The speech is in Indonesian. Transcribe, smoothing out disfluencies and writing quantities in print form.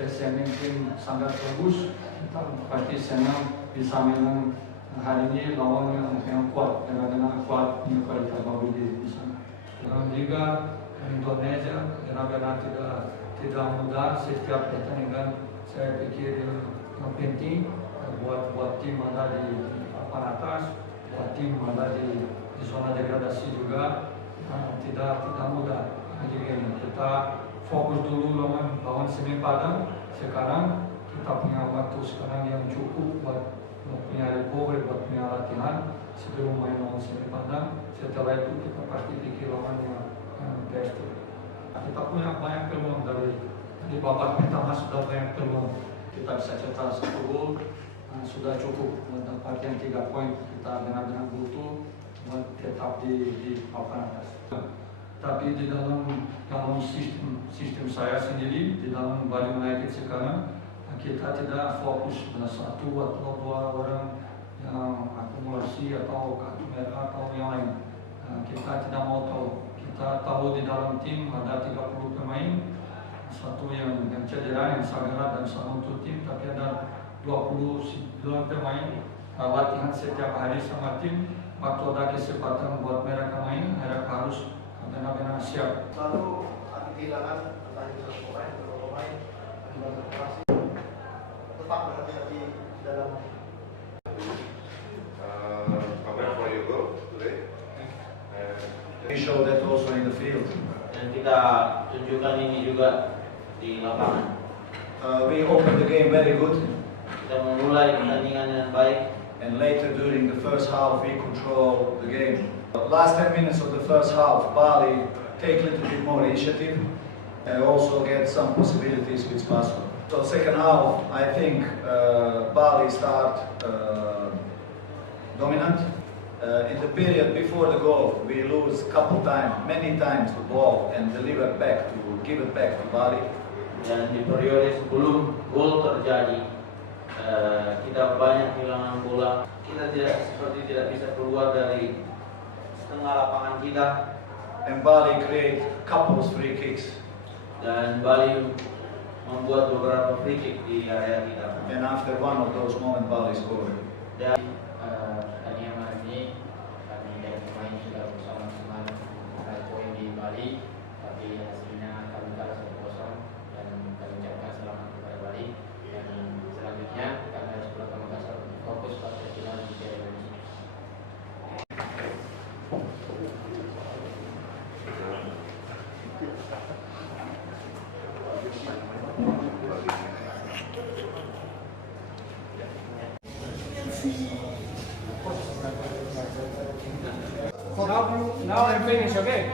Presiden tim sangat bagus. Kita pasti senang bisa menang hari ini lawan yang kuat dengan kuat kualitas bagus di sana. Dalam Liga Indonesia benar-benar tidak mudah. Setiap pertandingan saya pikir penting buat tim ada di papan atas, buat tim ada di zona degradasi juga tidak mudah. Jadi kita fokus dulu lawan Semen Padang. Sekarang kita punya waktu sekarang yang cukup buat punya recovery, buat punya latihan sebelum main lawan Semen Padang. Setelah itu kita pasti pikir lawan yang best. Kita punya banyak peluang dari babak pertama sudah banyak peluang. Kita bisa cetak 1 gol, sudah cukup mendapatkan 3 poin. Kita benar-benar butuh tetap di papan atas. Tapi di dalam sistem saya sendiri, di dalam Bali United sekarang, kita tidak fokus pada 1 atau 2 orang yang akumulasi atau kartu merah atau yang lain. Kita tidak mau tahu. Kita tahu di dalam tim ada 30 pemain, satu yang cedera, yang sangat dan bisa untuk tim, tapi ada 29 pemain latihan setiap hari sama tim. Waktu ada kesempatan buat mereka main, mereka harus benar-benar siap. Lalu ada kehilangan entah itu 1 pemain, 2 pemain, akibat operasi, tetap berada di dalam. For your goal today. We show that also in the field. Dan kita tunjukkan ini juga di lapangan. We opened the game very good, Kita memulai pertandingan dengan baik. and later during the first half we control the game. Last 10 minutes of the first half, Bali take a little bit more initiative and also get some possibilities with Spaso. So second half, I think Bali start dominant. In the period before the goal, we lose many times the ball and give it back to Bali. Dan di periode sebelum gol terjadi, kita banyak kehilangan bola. Kita tidak bisa keluar dari setengah lapangan kita. And Bali create couples free kicks. Dan Bali membuat beberapa free kick di area kita. And after one of those moments, Bali scored. Dan pertandingan hari ini kami dan pemain sudah bersama-sama meraih poin di Bali, tapi hasilnya kami kalah 1-0 dan kami ucapkan selamat kepada Bali. Dan selanjutnya kami harus Pulau Makassar fokus pada final di Piala Indonesia. Now I'm finished, okay?